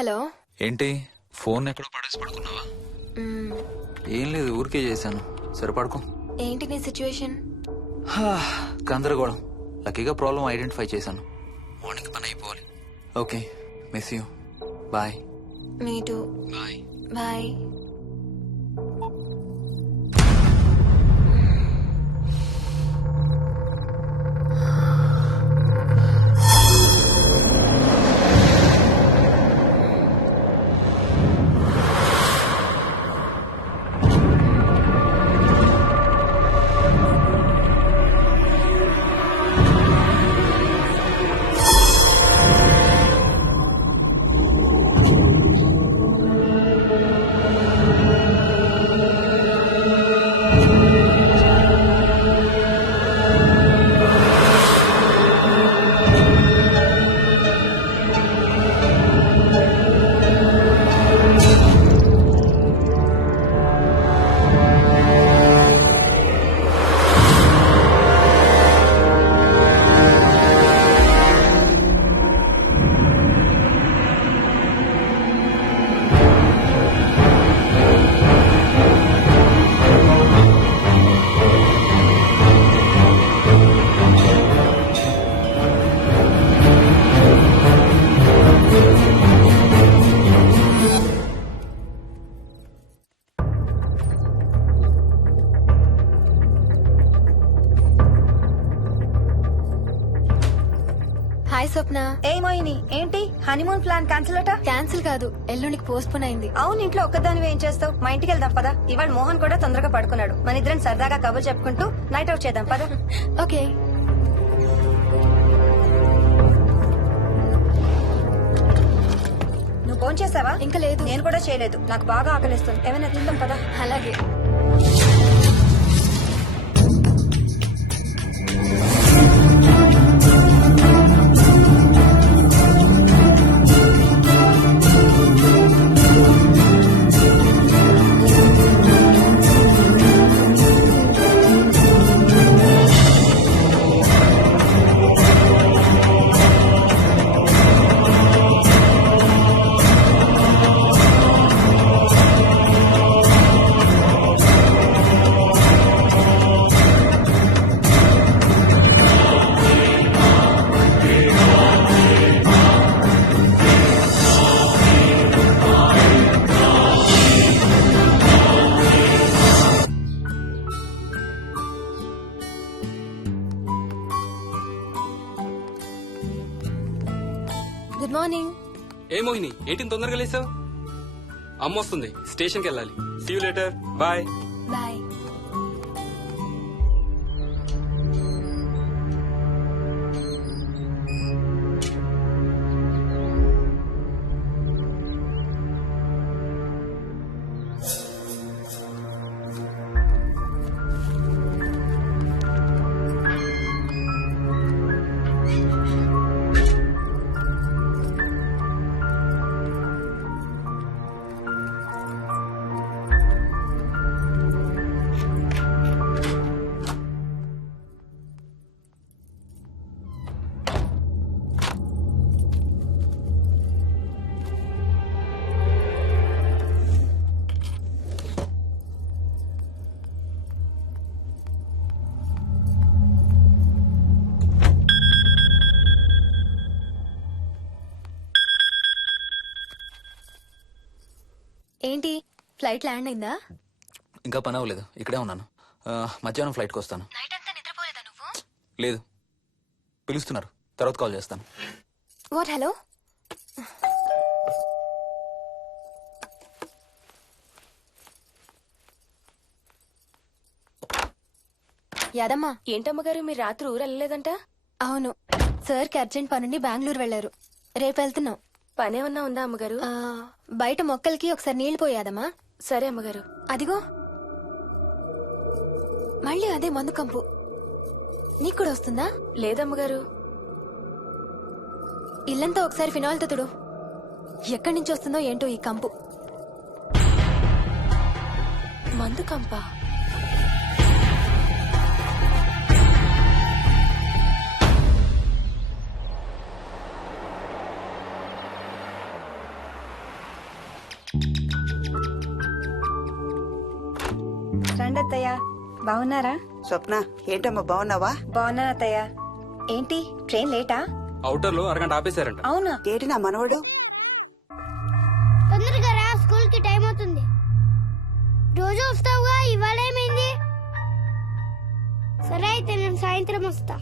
Hello. ఏంటి phone ఎక్కడో పడేసి పడుకున్నావా? ఏం లేదు, ఊరికే చేశాను. సరే పడుకో. ఏంటి నీ సిచ్యువేషన్? గందరగోళం. లక్కీగా ప్రాబ్లం ఐడెంటిఫై చేశాను. మార్నింగ్ పని అయిపోవాలి. Okay, miss you. Bye. Me too. Bye. Bye. Hi Swapna. ఏమోయిని ఏంటి హనీమూన్ ప్లాన్ క్యాన్సిల్ అట? క్యాన్సిల్ కాదు, ఎల్లుండికి పోస్ట్ పోన్ అయింది. అవును, ఇంట్లో ఒక్కదానివి ఏం చేస్తావు? మా ఇంటికి వెళ్దాం పదా. ఇవాళ మోహన్ కూడా తొందరగా పడుకున్నాడు. మన ఇద్దరం సరదాగా కబుర్లు చెప్పుకుంటూ నైట్ అవుట్ చేద్దాం పదా. ఓకే. నువ్వు ఫోన్ చేసావా? ఇంకా లేదు. నేను కూడా చేయలేదు. నాకు బాగా ఆకలిస్తుంది. ఏమైనా తిందాం పదా. అలాగే. Good morning. ఏ మోహిని, ఏంటి తొందరగా లేసావు? అమ్మ వస్తుంది, స్టేషన్కి వెళ్ళాలి. See you later. Bye. Bye. ఏంటి ఫ్లైట్ ల్యాండ్ అయిందా? ఇంకా పని అవ్వలేదు, ఇక్కడే ఉన్నాను. మధ్యాహ్నం ఫ్లైట్కి వస్తాను. నైట్ అంతా నిద్రపోలేదా నువ్వు? లేదు, పిలుస్తున్నారు, తర్వాత కాల్ చేస్తాను. వాట్? హలో. యాదమ్మా. ఏంటమ్మగారు, మీరు రాత్రి ఊరు వెళ్ళలేదంట? అవును, సార్కి అర్జెంట్ పనుండి బెంగళూరు వెళ్లారు. రేపు వెళ్తున్నాం. పనేమన్నా ఉందా అమ్మగారు? బయట మొక్కలకి ఒకసారి నీళ్లు పోయాదమ్మా. సరే అమ్మగారు. అదిగో మళ్ళీ అదే మందు కంపు. నీకు కూడా వస్తుందా? లేదమ్మగారు. ఇల్లంతా ఒకసారి ఫినాయిల్తో తుడు. ఎక్కడి నుంచి వస్తుందో ఏంటో ఈ కంపు. మందు కంపా? అత్తయ్య బాగున్నారా? స్వప్న ఏంటమ్మా బాగున్నావా? బాగున్నాను అత్తయ్య. ఏంటి ట్రైన్ లేటా? అవుటర్ లో అరగంట ఆపేశారంట. అవునా? ఏంటి నా మనవడు? తొందరగా రా, స్కూల్ కి టైం అవుతుంది. రోజు వస్తావుగా, ఇవాళ ఏమైంది? సరే అయితే నేను సాయంత్రం వస్తా.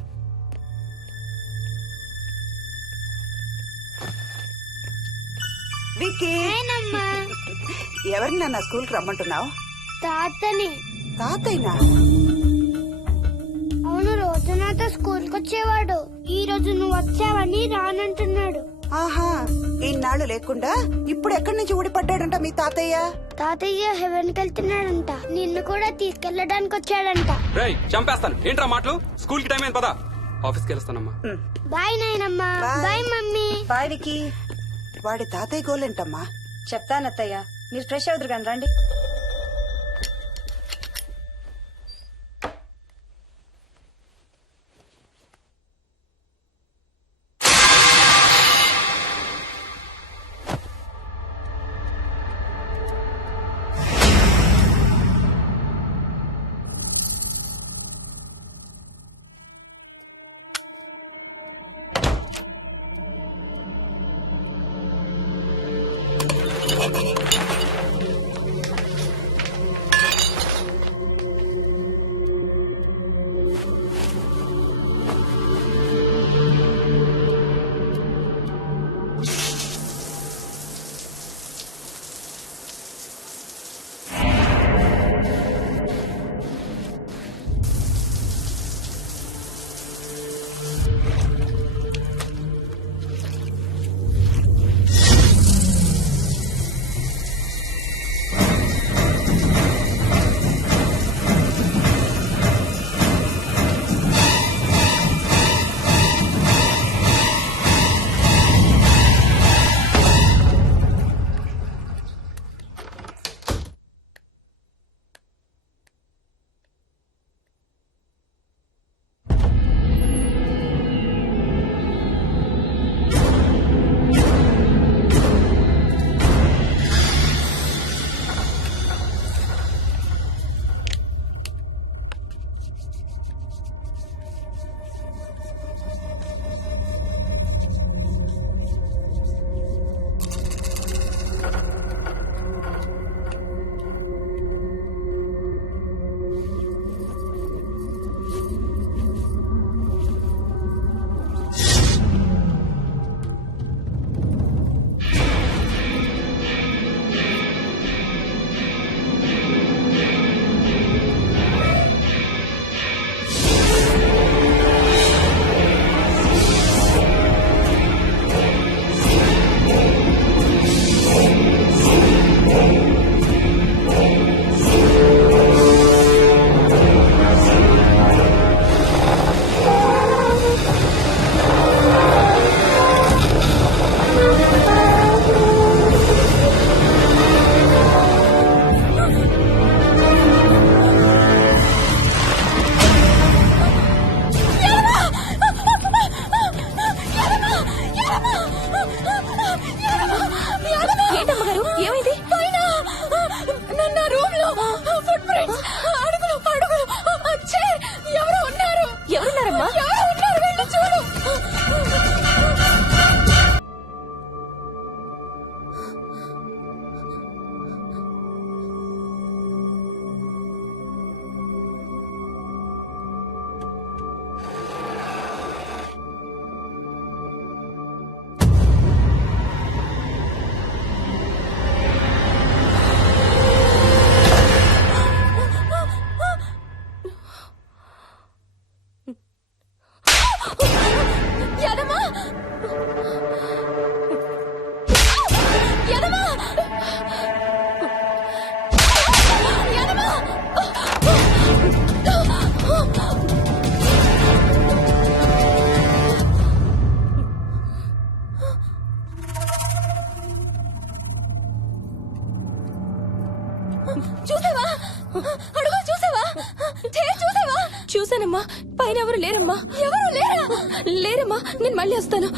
విక్కీ నేనమ్మా ఎవరిని నా స్కూల్ కి రమ్మంటున్నావు? తాతని. తాతయ్యనా? అవును, రోజు నాతో స్కూల్ కి వచ్చేవాడు. ఈ రోజు నువ్వు వచ్చావని రానంటున్నాడు. ఆహా, ఇన్నాళ్ళు లేకుండా ఇప్పుడు ఎక్కడి నుంచి ఊడిపడ్డాడంట మీ తాతయ్య? తాతయ్య హెవెన్ కి వెళ్తున్నాడంట. నిన్ను కూడా తీసుకెళ్లడానికి వచ్చాడంట. రేయ్ చంపేస్తాను. ఏంట్రా మాటలు? స్కూల్ కి టైం అయింది పదా. ఆఫీస్కి వెళ్ళొస్తానమ్మా. బాయ్ నాయనమ్మా. Bye. Bye mummy. Bye Vicky. వాడి తాతయ్య గోలేంటమ్మా? చెప్తాను అత్తయ్య, మీరు ఫ్రెష్ అవుతురు కానీ రండి. ఏంటమ్మగారు ఏమైంది? ఎవరున్నారమ్మా? చూసావా? అడుగు చూసావా? చూసావా? చూసానమ్మా. పైన ఎవరు లేరమ్మా. ఎవరు లేరా? లేరమ్మా. నేను మళ్ళీ వస్తాను.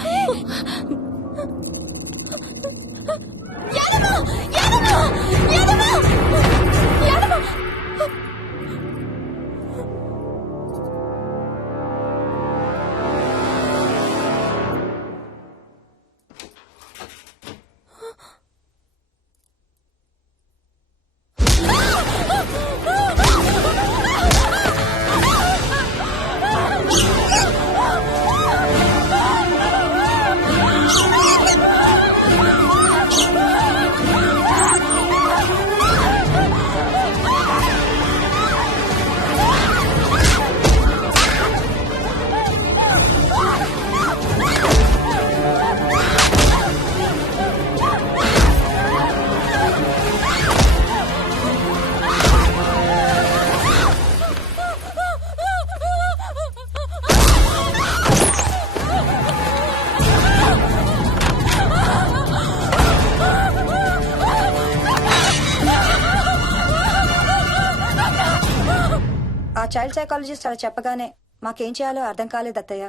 ఆ చైల్డ్ సైకాలజిస్ట్ అలా చెప్పగానే మాకేం చేయాలో అర్థం కాలేదు అత్తయ్య.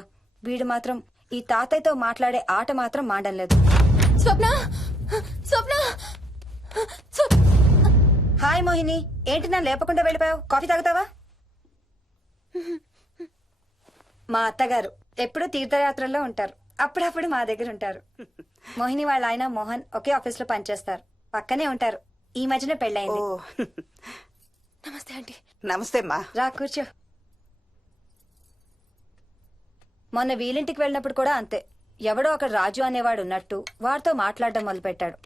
వీడు మాత్రం ఈ తాతయ్యతో మాట్లాడే ఆట మాత్రం మాండం లేదు. స్వప్న స్వప్న హాయ్ మోహిని, ఏంటి నన్ను లేపకుండా వెళ్ళిపోయావు? కాఫీ తాగుతావా? మా అత్తగారు ఎప్పుడు తీర్థయాత్రల్లో ఉంటారు, అప్పుడప్పుడు మా దగ్గర ఉంటారు. మోహిని వాళ్ళ ఆయన మోహన్ ఒకే ఆఫీస్ లో పనిచేస్తారు, పక్కనే ఉంటారు. ఈ మధ్యన ఓ పెళ్ళైంది. నమస్తే ఆంటీ. నమస్తే అమ్మా. రా కూర్చో. మొన్న వీలింటికి వెళ్ళినప్పుడు కూడా అంతే. ఎవడో ఒక రాజు అనేవాడు ఉన్నట్టు వాడితో మాట్లాడడం మొదలుపెట్టాడు.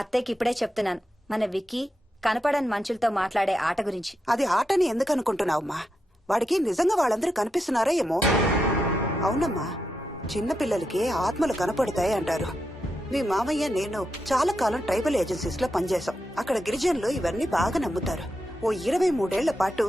అత్తయ్యకి ఇప్పుడే చెప్తున్నాను, మన విక్కీ కనపడని మనుషులతో మాట్లాడే ఆట గురించి. అది ఆటని ఎందుకు అనుకుంటున్నావమ్మా? వాడికి నిజంగా వాళ్ళందరూ కనిపిస్తున్నారా ఏమో. అవునమ్మా, చిన్నపిల్లలకి ఆత్మలు కనపడతాయి అంటారు. మీ మామయ్య నేను చాలా కాలం ట్రైబల్ ఏజెన్సీస్ లో పనిచేశాం. అక్కడ గిరిజనులు ఇవన్నీ బాగా నమ్ముతారు. ఓ 23 ఏళ్ల పాటు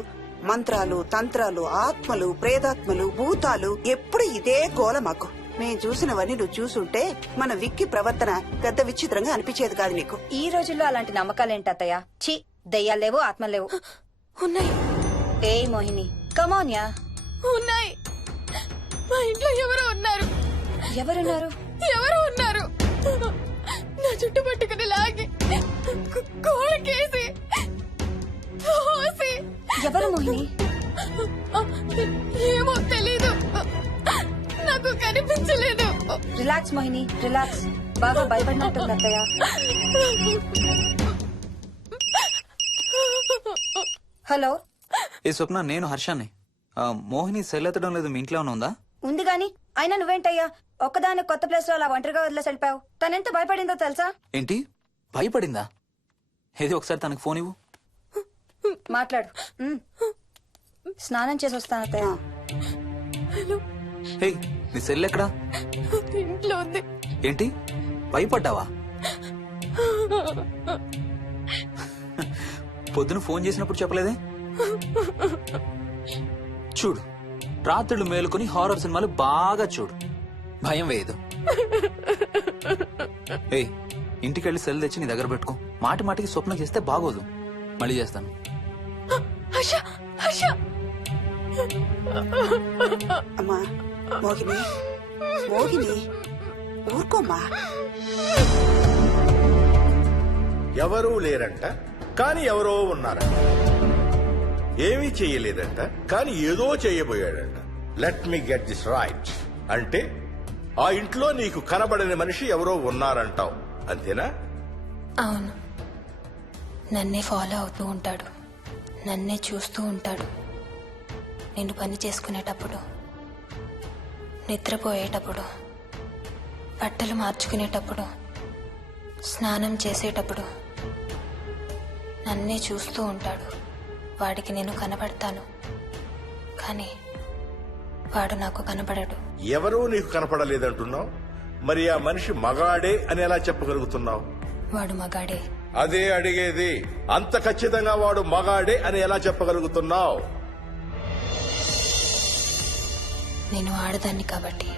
మంత్రాలు, తంత్రాలు, ఆత్మలు, ప్రేతాత్మలు, భూతాలు, ఎప్పుడు ఇదే గోల మాకు. మేం చూసినవన్నీ నువ్వు చూసుంటే మన విక్కీ ప్రవర్తన పెద్ద విచిత్రంగా అనిపించేది కాదు నీకు. ఈ రోజుల్లో అలాంటి నమ్మకాలేంటి అత్తయ్య? ఛీ, దెయ్యాలేవు, ఆత్మలేవు. ఉన్నాయి ఏయ్ మోహిని, కమోన్యా. ఉన్నాయి. మా ఇంట్లో ఎవరో ఉన్నారు. ఎవరున్నారు? ఎవరో ఉన్నారు. నా చుట్టు పట్టుకుని లాగి కోళ్ళకేసి తోసి. ఎవరు మోహిని? ఏమో తెలీదు, నాకు కనిపించలేదు. Relax Mohini, relax. బాగా భయపడినట్టుంది అత్తయ్య. హలో. ఏ స్వప్న, నేను హర్షాన్ని. మోహిని సెల్ ఎత్తడం లేదు, మీ ఇంట్లో ఉందా? ఉంది గాని, అయినా నువ్వేంటయ్యా ఒక్కదాని కొత్త ప్లేస్ లో అలా ఒంటరిగా వదిలేసి వెళ్ళిపోయావు? తనెంత భయపడిందో తెలుసా? ఏంటి, భయపడిందా? ఏది ఒకసారి తనకు ఫోన్ ఇవ్వు. మాట్లాడు. స్నానం చేసి వస్తాను అత్తయ్య. హే, నీ సెల్ ఎక్కడా? ఇంట్లో ఉంది. ఏంటి, భయపడ్డావా? పొద్దున ఫోన్ చేసినప్పుడు చెప్పలేదే? చూడు, రాత్రులు మేలుకొని హారర్ సినిమాలు బాగా చూడు, భయం వేయదు. ఏయ్, ఇంటికెళ్ళి సెల్ తెచ్చి నీ దగ్గర పెట్టుకో. మాటి మాటికి స్వప్నం చేస్తే బాగోదు. మళ్ళీ చేస్తాను. హర్ష, హర్ష. అమ్మా మోహిని, మోహిని ఊరుకోమ్మా. ఎవరూ లేరంట, కాని ఎవరో ఉన్నారంట. ఏమీ చెయ్యలేదంట, కాని ఏదో చెయ్యబోయాడంట. Let me get this right. అంటే ఆ ఇంట్లో నీకు కనబడని మనిషి ఎవరో ఉన్నారంటావు, అంతేనా? అవును, నన్నే ఫాలో అవుతూ ఉంటాడు, నన్నే చూస్తూ ఉంటాడు. నేను పని చేసుకునేటప్పుడు, నిద్రపోయేటప్పుడు, బట్టలు మార్చుకునేటప్పుడు, స్నానం చేసేటప్పుడు నన్నే చూస్తూ ఉంటాడు. వాడికి నేను కనబడతాను, కానీ వాడు నాకు కనబడడు. ఎవరూ నీకు కనపడలేదంటున్నావు, మరి ఆ మనిషి మగాడే అని ఎలా చెప్పగలుగుతున్నావు? వాడు మగాడే. అదే అడిగేది, అంత ఖచ్చితంగా వాడు మగాడే అని ఎలా చెప్పగలుగుతున్నావు? నేను ఆడదాన్ని కాబట్టి.